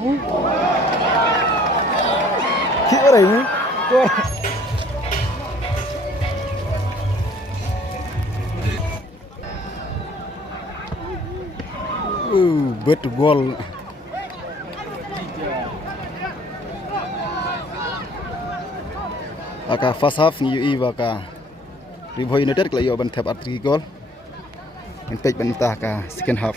Kira ini. Bet gol. Aka first half ni UI baka River United kalau yo ban tap 3 gol. Entek bantah ka second half.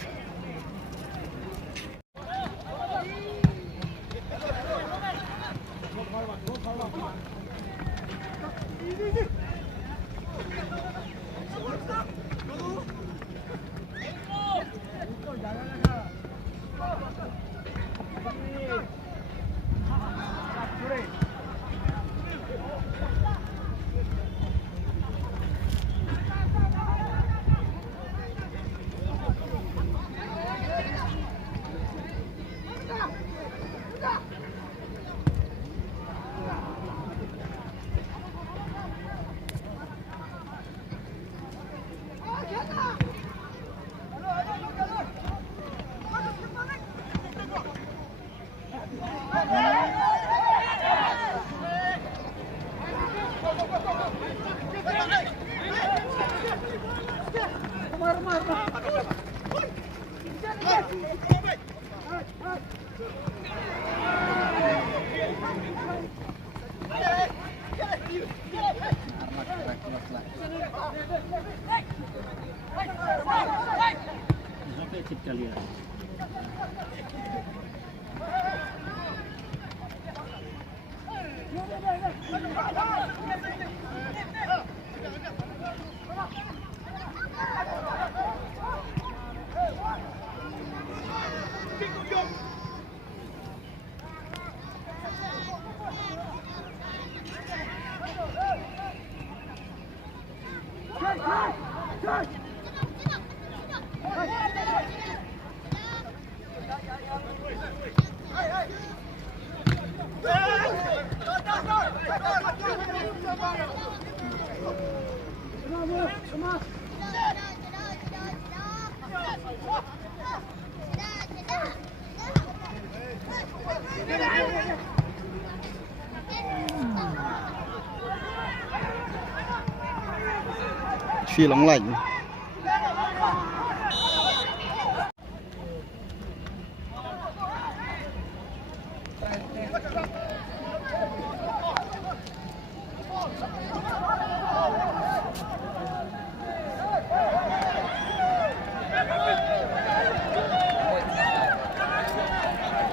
Phi lóng lạnh.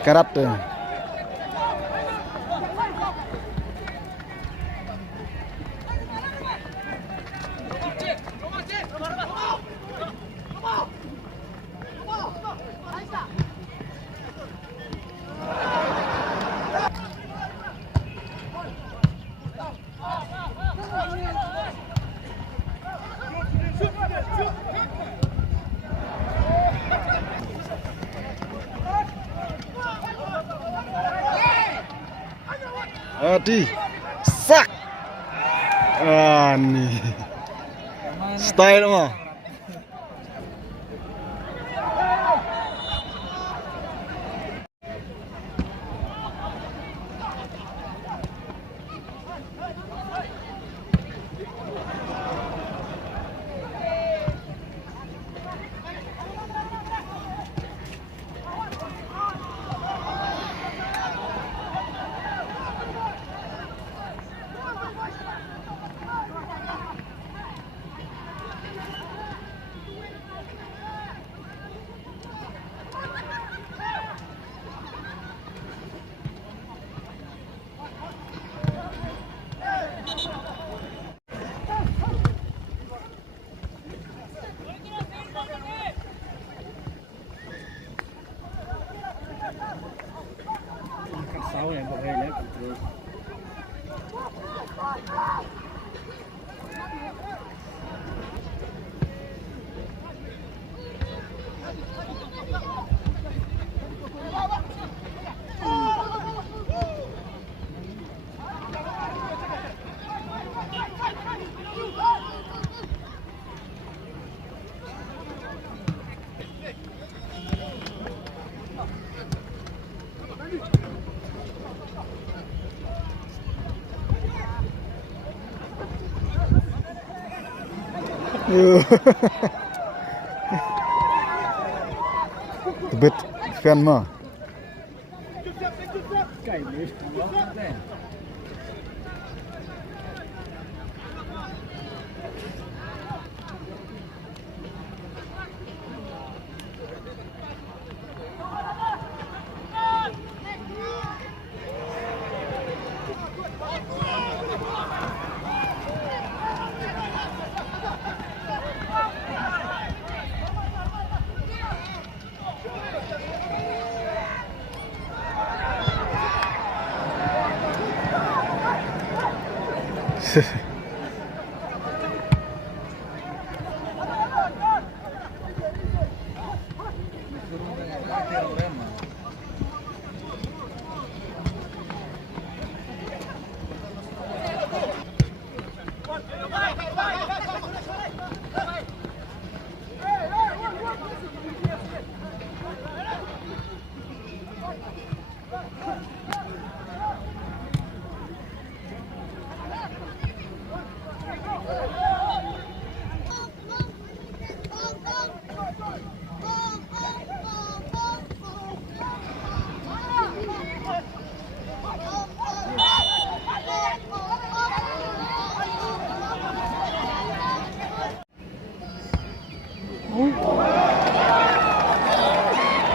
Karat. Adi sak nih style mah Tebet fan mah.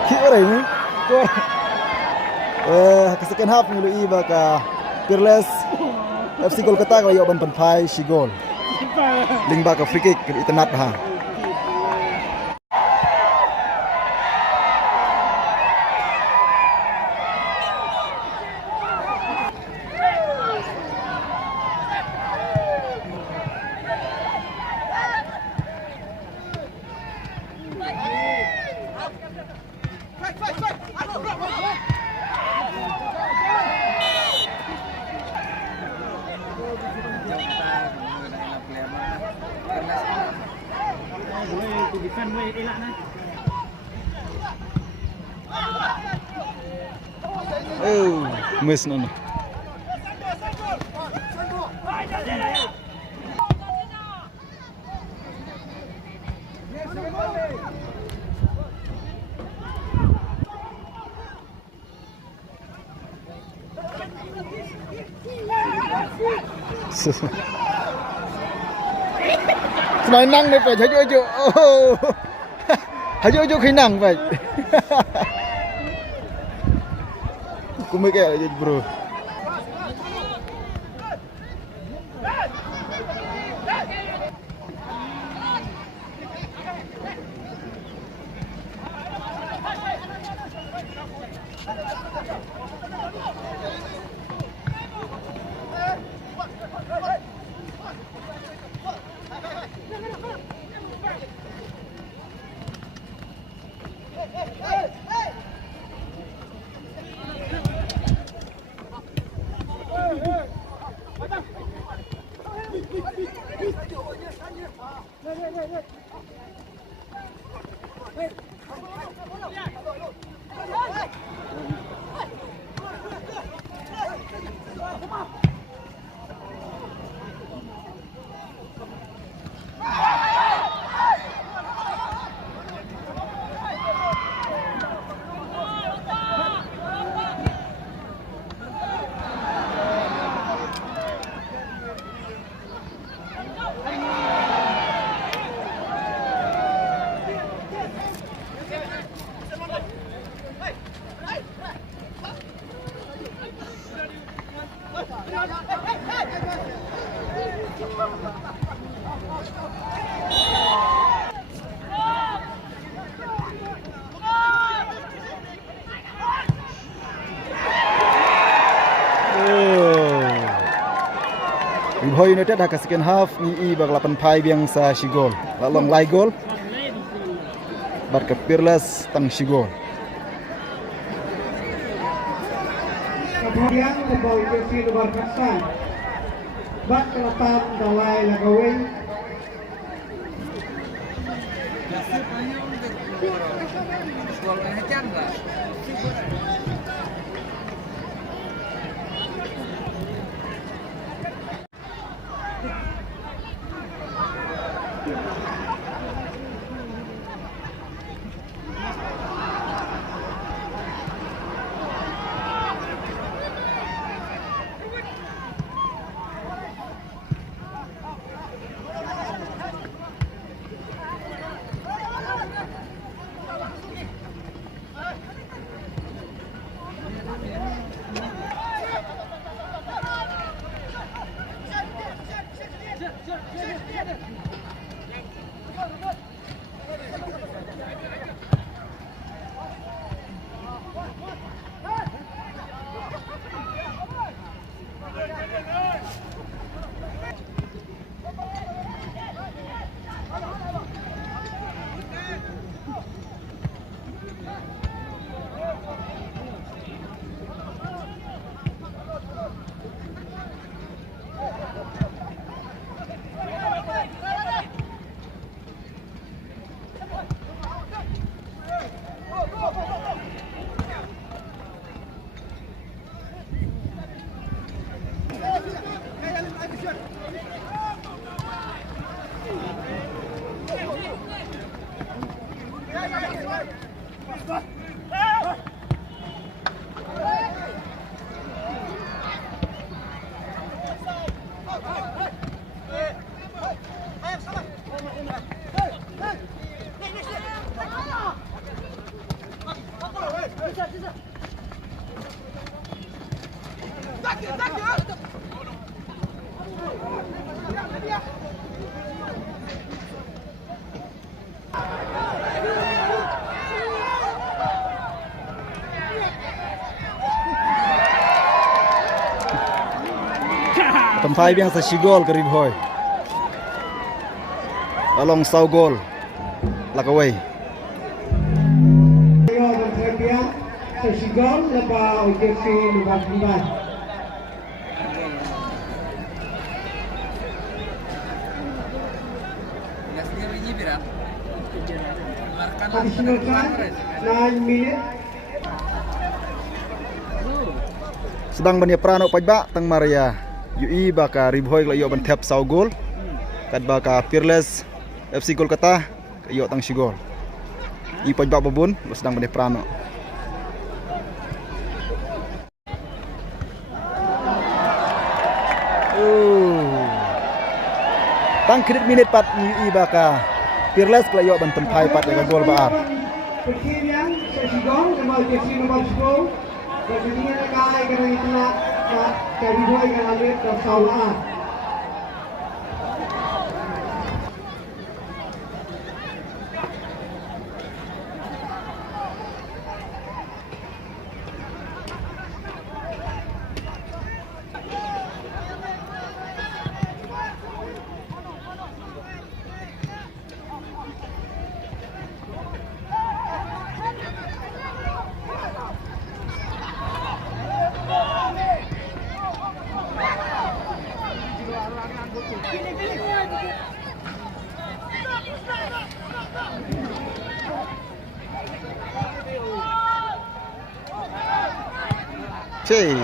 Kira ini, ke second half mulu iba ka Peerless FC Kolkata kalau yo ban panpai si gol. Ling ba ka free kick itenat ha. Miss no. Nói năng này phải thấy cho thấy cho khi năng vậy. Cũng mấy cái gì bro. Boy United dah ke second half ni bag 8 pai biang sa si gol. Lalong lai gol. Bar ke Peerless tang si gol. Kemudian kembali ke sini berkesan. Bak kelatan dalai lagawin. Tempai biang sa Shigol ke Ribhoy. Along sau gol. Lakaway. Ayo berterbian sesigol lepas UJC lepas kembali. Additional time 9 minutes. Sedang banya prano pajba tang Maria. UI baka Ribhoy layo ban tap sau gol. Kad baka Fearless FC Kolkata kayo tang Shigol. I pajba babun sedang banya prano. Tang kredit minit pat UI baka Fearless layo ban tempai pat ya gol baar. Perkiraan sesigol lepas UJC lepas gol. Pertandingan kali kerana itulah dari boy yang ada kesalahan. Cih.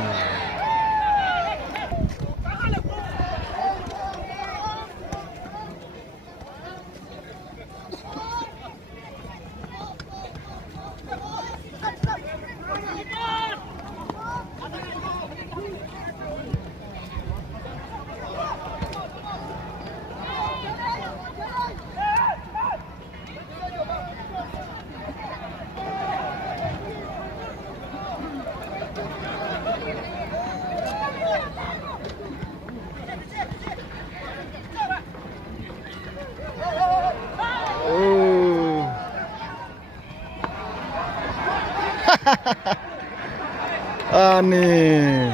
Ani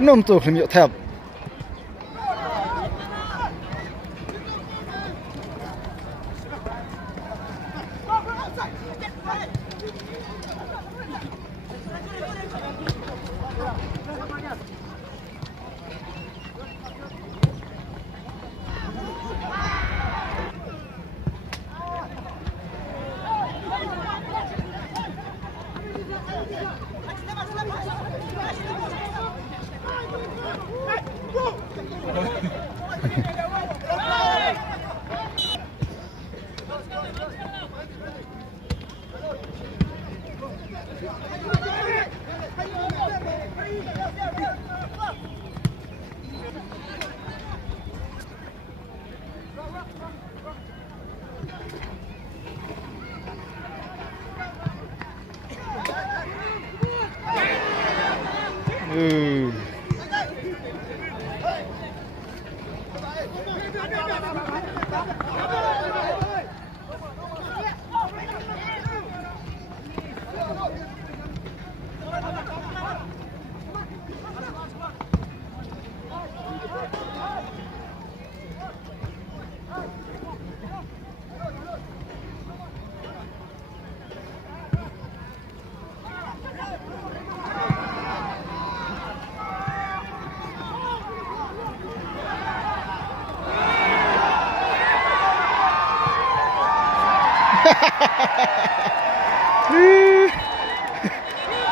nom tu kena tap.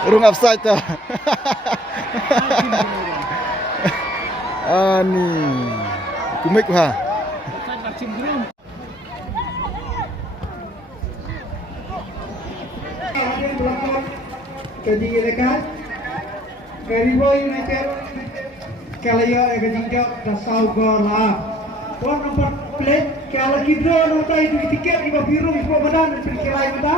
Urung offside tu. Ani. Kumik ha. Keji lekat. Kariboy United kalayo kejinjak dasau gol lah. Tuan nampak plate kalau kidro nota itu tiket di biru di badan perkiraan kita.